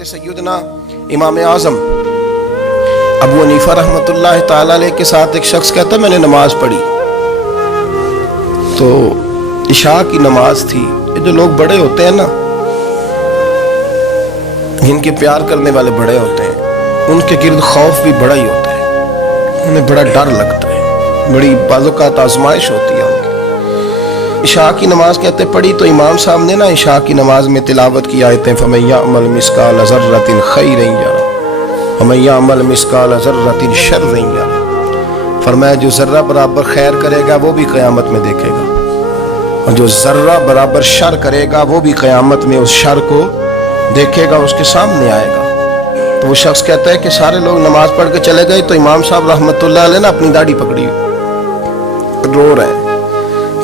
حضرت سیدنا امام اعظم ابو حنیفہ رحمۃ اللہ تعالی علیہ کے ساتھ ایک شخص کہتا میں نے نماز پڑھی تو عشاء کی نماز تھی. یہ جو لوگ بڑے ہوتے ہیں نا، جن کے پیار کرنے والے بڑے ہوتے ہیں، ان کے گرد خوف بھی بڑا ہی ہوتا ہے، انہیں بڑا ڈر لگتا ہے، بڑی بعض اوقات آزمائش ہوتی ہے ان کی. عشاء کی نماز کہتے پڑھی تو امام صاحب نے نا عشاء کی نماز میں تلاوت کی آیتیں فَمَن يَعْمَلْ مِثْقَالَ ذَرَّةٍ خَيْرًا يَرَهُ وَمَن يَعْمَلْ مِثْقَالَ ذَرَّةٍ شَرًّا يَرَهُ. فرمایا جو ذرہ برابر خیر کرے گا وہ بھی قیامت میں دیکھے گا، اور جو ذرہ برابر شر کرے گا وہ بھی قیامت میں اس شر کو دیکھے گا، اس کے سامنے آئے گا. تو وہ شخص کہتا ہے کہ سارے لوگ نماز پڑھ کے چلے گئے تو امام صاحب رحمۃ اللہ علیہ نے اپنی داڑھی پکڑی رو رہے ہیں.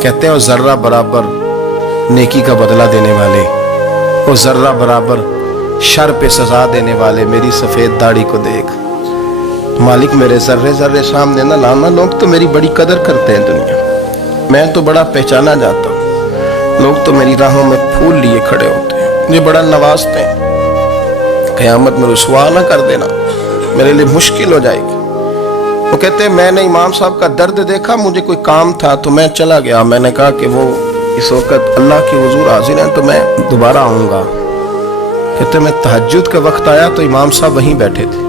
کہتے ہیں وہ ذرہ برابر نیکی کا بدلہ دینے والے، وہ ذرہ برابر شر پہ سزا دینے والے میری سفید داڑھی کو دیکھ. مالک میرے ذرے ذرے سامنے نہ لانا، لوگ تو میری بڑی قدر کرتے ہیں دنیا میں تو بڑا پہچانا جاتا ہوں، لوگ تو میری راہوں میں پھول لیے کھڑے ہوتے ہیں، مجھے بڑا نوازتے ہیں. قیامت میں رسوا نہ کر دینا، میرے لیے مشکل ہو جائے گی. وہ کہتے ہیں میں نے امام صاحب کا درد دیکھا، مجھے کوئی کام تھا تو میں چلا گیا. میں نے کہا کہ وہ اس وقت اللہ کے حضور حاضر ہیں تو میں دوبارہ آؤں گا. کہتے ہیں میں تہجد کا وقت آیا تو امام صاحب وہیں بیٹھے تھے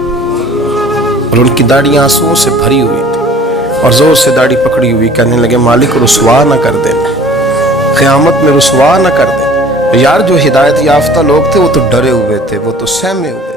اور ان کی داڑھی آنسوؤں سے بھری ہوئی تھی اور زور سے داڑھی پکڑی ہوئی. کہنے لگے مالک رسوا نہ کر دینا، قیامت میں رسوا نہ کر دیں. یار جو ہدایت یافتہ لوگ تھے وہ تو ڈرے ہوئے تھے، وہ تو سہمے ہوئے.